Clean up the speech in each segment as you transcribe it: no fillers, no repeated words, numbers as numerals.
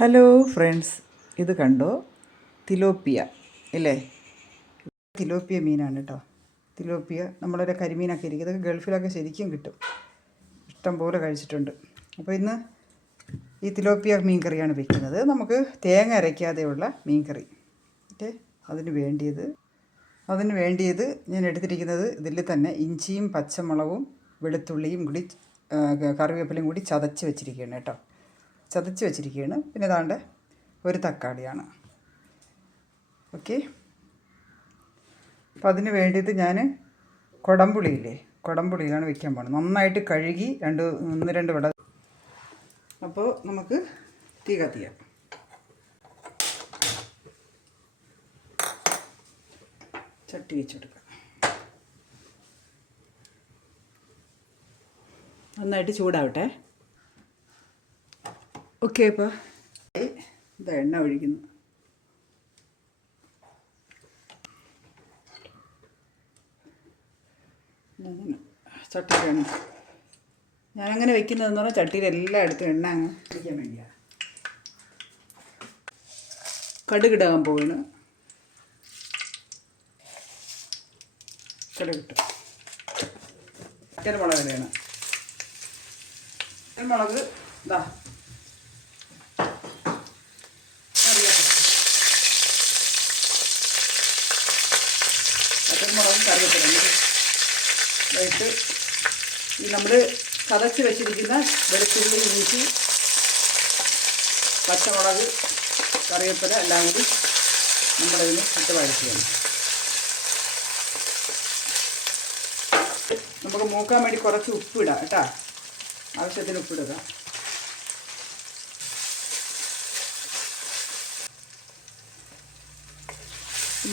Hello friends, ഇത് കണ്ടോ? Tilapia ഇല്ലേ? തിലോപ്പിയ മീനാണ് കേട്ടോ. തിലോപ്പിയ നമ്മളൊരു കരിമീനൊക്കെ ഇരിക്കും. ഇതൊക്കെ ഗൾഫിലൊക്കെ ശരിക്കും കിട്ടും, ഇഷ്ടം പോലെ കഴിച്ചിട്ടുണ്ട്. അപ്പോൾ ഇന്ന് ഈ തിലോപ്പിയ മീൻ കറിയാണ് വയ്ക്കുന്നത്. നമുക്ക് തേങ്ങ അരയ്ക്കാതെയുള്ള മീൻ കറി. ഓക്കെ, അതിന് വേണ്ടിയത് ഞാൻ എടുത്തിരിക്കുന്നത് ഇതിൽ തന്നെ ഇഞ്ചിയും പച്ചമുളകും വെളുത്തുള്ളിയും കൂടി കറിവേപ്പിലയും കൂടി ചതച്ച് വെച്ചിരിക്കുകയാണ് കേട്ടോ. പിന്നെ ദാണ്ട് ഒരു തക്കാളിയാണ്. ഓക്കെ, അപ്പം അതിന് വേണ്ടിയിട്ട് ഞാൻ കുടംപുളിയിലാണ് വെക്കാൻ പോകുന്നത്. നന്നായിട്ട് കഴുകി ഒന്ന് രണ്ട് വട. അപ്പോൾ നമുക്ക് തീ കത്തിക്കാം. ചട്ടി വെച്ച് കൊടുക്കാം. നന്നായിട്ട് ചൂടാവട്ടെ. ഓക്കെ, അപ്പോൾ ഇതാ എണ്ണ ഒഴിക്കുന്നു. ചട്ടിയിലാണ് ഞാനങ്ങനെ വെക്കുന്നതെന്ന് പറഞ്ഞാൽ ചട്ടിയിൽ എല്ലായിടത്തും എണ്ണ അങ്ങ് പിടിക്കാൻ വേണ്ടിയാണ്. കടുകിടാൻ പോവാണ്. കടുകിട്ടു. മുളക് ഇടയാണ്. മുളക് ഇതാ മുളകും കറിവേപ്പില ആയിട്ട് ഈ നമ്മൾ ചതച്ച് വെച്ചിരിക്കുന്ന വെളുത്തുള്ളി, ഇഞ്ചി, പച്ചമുളക്, കറിവേപ്പില എല്ലാം കൂടി നമ്മളതിന് ഇട്ട് വഴറ്റുകയാണ്. നമുക്ക് മൂക്കാൻ വേണ്ടി കുറച്ച് ഉപ്പിടാം കേട്ടോ. ആവശ്യത്തിന് ഉപ്പിടുക.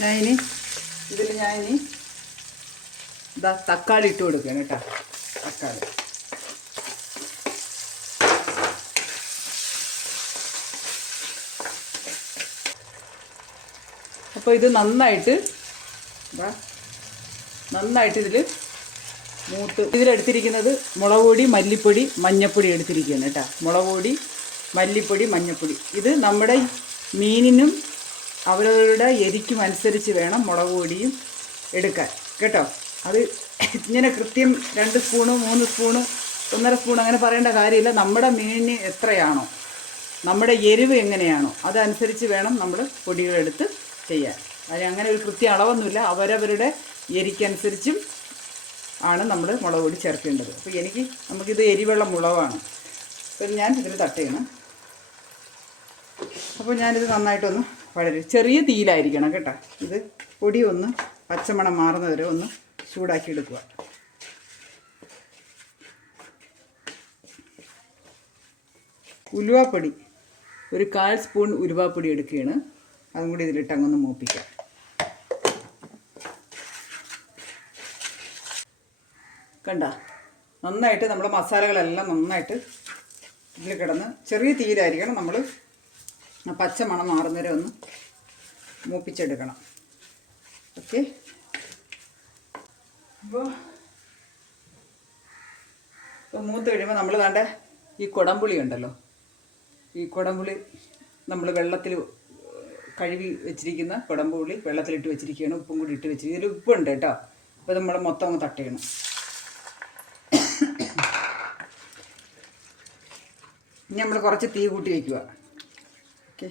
ഞാനിനി ഇതാ തക്കാളി ഇട്ട് കൊടുക്കുകയാണ് കേട്ടോ. തക്കാളി അപ്പോൾ ഇത് നന്നായിട്ട് ഇതിൽ ഇതിലെടുത്തിരിക്കുന്നത് മുളക് പൊടി, മല്ലിപ്പൊടി, മഞ്ഞൾപ്പൊടി എടുത്തിരിക്കുകയാണ് കേട്ടോ. മുളക് പൊടി, മല്ലിപ്പൊടി, മഞ്ഞൾപ്പൊടി. ഇത് നമ്മുടെ മീനിനും അവരവരുടെ എരിക്കും അനുസരിച്ച് വേണം മുളക് പൊടിയും എടുക്കാൻ കേട്ടോ. അത് ഇങ്ങനെ കൃത്യം 2 സ്പൂണ് 3 സ്പൂണ് 1.5 സ്പൂൺ അങ്ങനെ പറയേണ്ട കാര്യമില്ല. നമ്മുടെ മീനിന് എത്രയാണോ, നമ്മുടെ എരിവ് എങ്ങനെയാണോ അതനുസരിച്ച് വേണം നമ്മൾ പൊടികളെടുത്ത് ചെയ്യാൻ. അതിന് അങ്ങനെ ഒരു കൃത്യ അളവൊന്നുമില്ല. അവരവരുടെ എരിക്കനുസരിച്ചും ആണ് നമ്മൾ മുളക് പൊടി ചേർക്കേണ്ടത്. അപ്പോൾ നമുക്കിത് എരിവുള്ള മുളകാണ്. അപ്പോൾ ഞാൻ ഇതിൽ തട്ടയാണ്. അപ്പോൾ ഞാനിത് നന്നായിട്ടൊന്ന് വളരെ ചെറിയ തീയിലായിരിക്കണം കേട്ടോ. ഇത് പൊടി ഒന്ന് പച്ചമണം മാറുന്നവരെ ഒന്ന് ചൂടാക്കി എടുക്കുക. ഉലുവാപ്പൊടി ഒരു 1/4 സ്പൂൺ ഉലുവാപ്പൊടി എടുക്കുകയാണ്. അതും കൂടി ഇതിലിട്ട് അങ്ങൊന്ന് മൂപ്പിക്കാം. കണ്ട നന്നായിട്ട് നമ്മുടെ മസാലകളെല്ലാം നന്നായിട്ട് ഇതിൽ കിടന്ന് ചെറിയ തീയിലായിരിക്കണം നമ്മൾ പച്ചമണം മാറുന്നവരെ ഒന്ന് മൂപ്പിച്ചെടുക്കണം. ഓക്കെ, അപ്പോൾ മൂത്ത് കഴിയുമ്പോൾ നമ്മൾ വേണ്ട ഈ കുടംപുളി ഉണ്ടല്ലോ, ഈ കുടംപുളി നമ്മൾ വെള്ളത്തിൽ കഴുകി വെച്ചിരിക്കുന്ന കുടംപുളി വെള്ളത്തിലിട്ട് വെച്ചിരിക്കുകയാണ്. ഉപ്പും കൂടി ഇട്ട് വെച്ചിരിക്കും. ഇതിൽ ഉപ്പുണ്ട് കേട്ടോ. അപ്പോൾ നമ്മൾ മൊത്തം അങ്ങ് തട്ടയണം. ഇനി നമ്മൾ കുറച്ച് തീ കൂട്ടി വയ്ക്കുക. ഓക്കെ,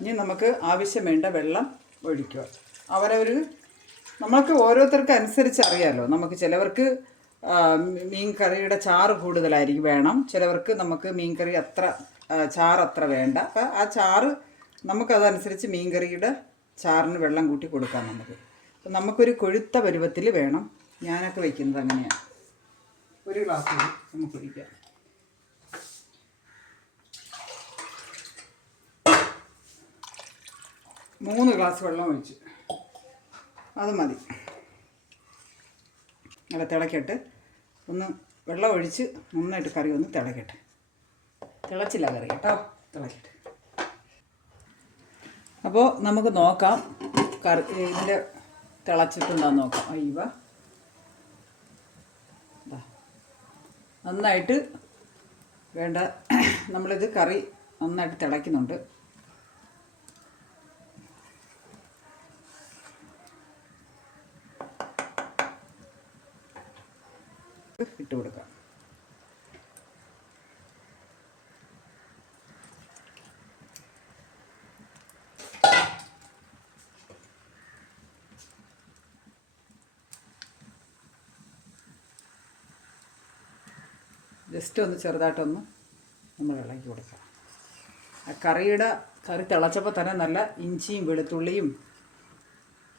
ഇനി നമുക്ക് ആവശ്യം വേണ്ട വെള്ളം ഒഴിക്കുക. നമുക്ക് ഓരോരുത്തർക്ക് അനുസരിച്ച് അറിയാമല്ലോ. നമുക്ക് ചിലവർക്ക് മീൻ കറിയുടെ ചാറ് കൂടുതലായിരിക്കും വേണം. ചിലവർക്ക് നമുക്ക് മീൻ കറി ചാറ് അത്ര വേണ്ട. അപ്പം ആ ചാറ് നമുക്കതനുസരിച്ച് മീൻ കറിയുടെ ചാറിന് വെള്ളം കൂട്ടി കൊടുക്കാം നമുക്ക്. അപ്പം നമുക്കൊരു കൊഴുത്ത പരുവത്തിൽ വേണം. ഞാനൊക്കെ വയ്ക്കുന്നത് അങ്ങനെയാണ്. 1 ഗ്ലാസ് നമുക്ക് ഒഴിക്കാം. മൂന്ന് ഗ്ലാസ് വെള്ളം ഒഴിച്ച് അത് മതി. നല്ല തിളക്കട്ടെ. ഒന്ന് വെള്ളം ഒഴിച്ച് നന്നായിട്ട് കറി ഒന്ന് തിളക്കട്ടെ. തിളച്ചില്ല കറി കേട്ടോ, തിളക്കട്ടെ. അപ്പോൾ നമുക്ക് നോക്കാം ഇതിൻ്റെ തിളച്ചിട്ടുണ്ടോയെന്ന് നോക്കാം. അയ്യവ നന്നായിട്ട് വേണ്ട. നമ്മളിത് കറി നന്നായിട്ട് തിളയ്ക്കുന്നുണ്ട്. ഇട്ട് കൊടുക്കാം. ജസ്റ്റ് ഒന്ന് ചെറുതായിട്ടൊന്ന് നമ്മൾ ഇളക്കി കൊടുക്കാം. ആ കറി തിളച്ചപ്പോൾ തന്നെ നല്ല ഇഞ്ചിയും വെളുത്തുള്ളിയും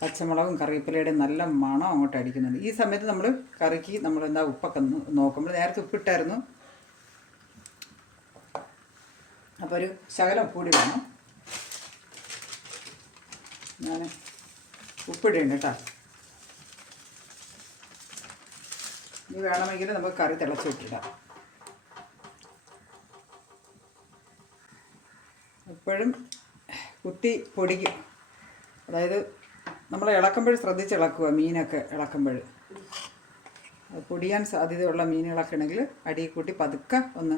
പച്ചമുളകും കറിവേപ്പിലയുടെ നല്ല മണം അങ്ങോട്ട് അടിക്കുന്നുണ്ട്. ഈ സമയത്ത് നമ്മൾ കറിക്ക് നമ്മൾ എന്താ ഉപ്പൊക്കെ നോക്കുമ്പോൾ നേരത്തെ ഉപ്പിട്ടായിരുന്നു. അപ്പോൾ ഒരു ശകലം ഉപ്പുകൂടി വേണം. ഞാൻ ഉപ്പിടുന്നുണ്ട് കേട്ടോ. ഇനി വേണമെങ്കിൽ നമുക്ക് കറി തിളച്ചിട്ടിടാം. എപ്പോഴും കുത്തി പൊടിക്കും. അതായത് നമ്മൾ ഇളക്കുമ്പോൾ ശ്രദ്ധിച്ച് ഇളക്കുക. മീനൊക്കെ ഇളക്കുമ്പോൾ അത് പൊടിയാൻ സാധ്യതയുള്ള മീനുകളൊക്കെ ഉണ്ടെങ്കിൽ അടിയിൽ കൂട്ടി പതുക്കെ ഒന്ന്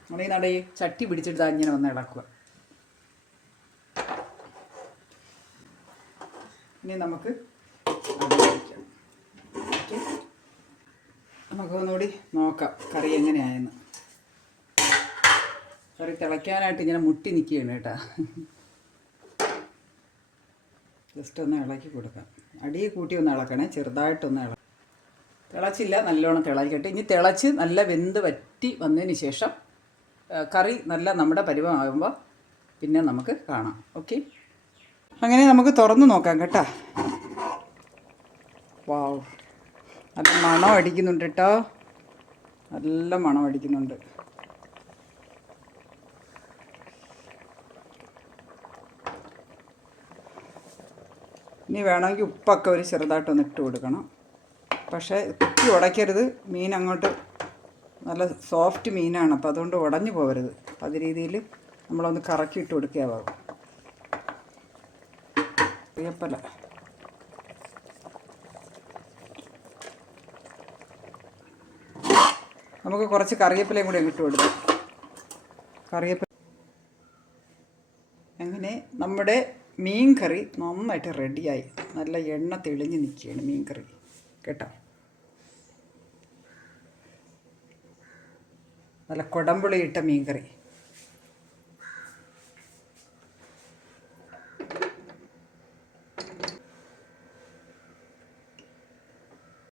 നമ്മുടെ നടയിൽ ചട്ടി പിടിച്ചിട്ട് ഇങ്ങനെ ഒന്ന് ഇളക്കുക. ഇനി നമുക്ക് ഒന്നുകൂടി നോക്കാം കറി എങ്ങനെയായെന്ന്. കറി തിളയ്ക്കാനായിട്ട് ഇങ്ങനെ മുട്ടി നിൽക്കുകയാണ് കേട്ടോ. ജസ്റ്റ് ഒന്ന് ഇളക്കി കൊടുക്കാം. അടിയിൽ കൂട്ടി ഒന്ന് ഇളക്കണേ, ചെറുതായിട്ടൊന്ന് തിളച്ചില്ല, നല്ലോണം തിളക്കട്ടെ. ഇനി തിളച്ച് നല്ല വെന്ത് വറ്റി വന്നതിന് ശേഷം കറി നല്ല നമ്മുടെ പരുവമാകുമ്പോൾ പിന്നെ നമുക്ക് കാണാം. ഓക്കെ, അങ്ങനെ നമുക്ക് തുറന്ന് നോക്കാം കേട്ടോ. വാവ്, നല്ല മണം അടിക്കുന്നുണ്ട് കേട്ടോ. നല്ല മണം അടിക്കുന്നുണ്ട്. ഇനി വേണമെങ്കിൽ ഉപ്പൊക്കെ ഒരു ചെറുതായിട്ടൊന്ന് ഇട്ട് കൊടുക്കണം. പക്ഷേ കുത്തി ഉടയ്ക്കരുത്. മീൻ അങ്ങോട്ട് നല്ല സോഫ്റ്റ് മീനാണ്, അപ്പോൾ അതുകൊണ്ട് ഉടഞ്ഞു പോകരുത്. അത് രീതിയിൽ നമ്മളൊന്ന് കറക്കി ഇട്ട് കൊടുക്കാവും. കറിവേപ്പില നമുക്ക് കുറച്ച് കറിവേപ്പിലയും കൂടി ഇട്ട് കൊടുക്കാം. കറിവേപ്പില അങ്ങനെ നമ്മുടെ മീൻ കറി നന്നായിട്ട് റെഡിയായി. നല്ല എണ്ണ തെളിഞ്ഞ് നിൽക്കുകയാണ് മീൻ കറി കേട്ടോ. നല്ല കുടംപുളി ഇട്ട മീൻ കറി.